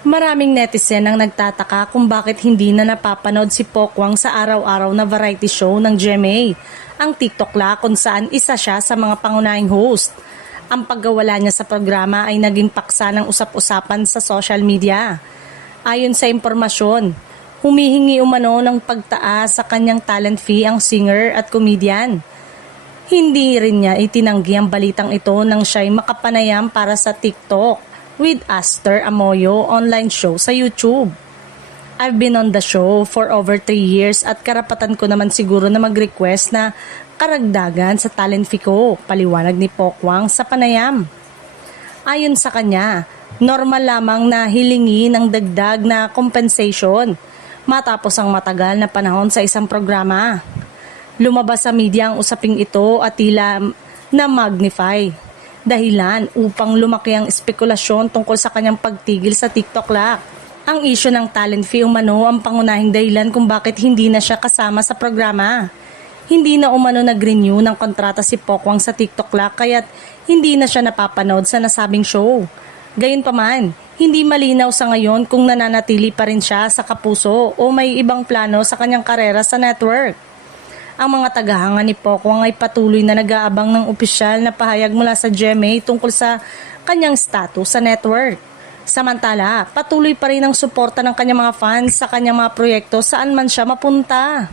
Maraming netizen ang nagtataka kung bakit hindi na napapanood si Pokwang sa araw-araw na variety show ng GMA, ang TikTok La, kung saan isa siya sa mga pangunahing host. Ang paggawala niya sa programa ay naging paksa ng usap-usapan sa social media. Ayon sa impormasyon, humihingi umano ng pagtaas sa kanyang talent fee ang singer at comedian. Hindi rin niya itinanggi ang balitang ito nang siya'y makapanayam para sa TikTok with Aster Amoyo online show sa YouTube. I've been on the show for over 3 years at karapatan ko naman siguro na mag-request na karagdagan sa talent fee ko, paliwanag ni Pokwang sa panayam. Ayon sa kanya, normal lamang na hilingi ng dagdag na compensation matapos ang matagal na panahon sa isang programa. Lumabas sa media ang usaping ito at tila na magnify. Dahilan upang lumaki ang espekulasyon tungkol sa kanyang pagtigil sa TikTok La. Ang isyu ng talent fee umano ang pangunahing dahilan kung bakit hindi na siya kasama sa programa. Hindi na umano nag-renew ng kontrata si Pokwang sa TikTok La kaya't hindi na siya napapanood sa nasabing show. Gayunpaman, hindi malinaw sa ngayon kung nananatili pa rin siya sa kapuso o may ibang plano sa kanyang karera sa network. Ang mga tagahanga ni Pokwang ay patuloy na nag-aabang ng opisyal na pahayag mula sa GMA tungkol sa kanyang status sa network. Samantala, patuloy pa rin ang suporta ng kanyang mga fans sa kanyang mga proyekto saan man siya mapunta.